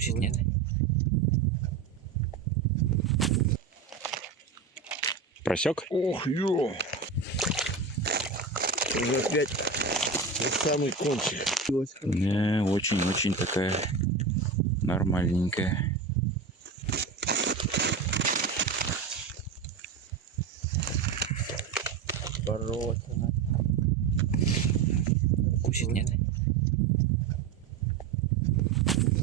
укусит, нет? Просек? Ох, ё! Уже опять самый кончик. Не, очень-очень такая нормальненькая. Бороться.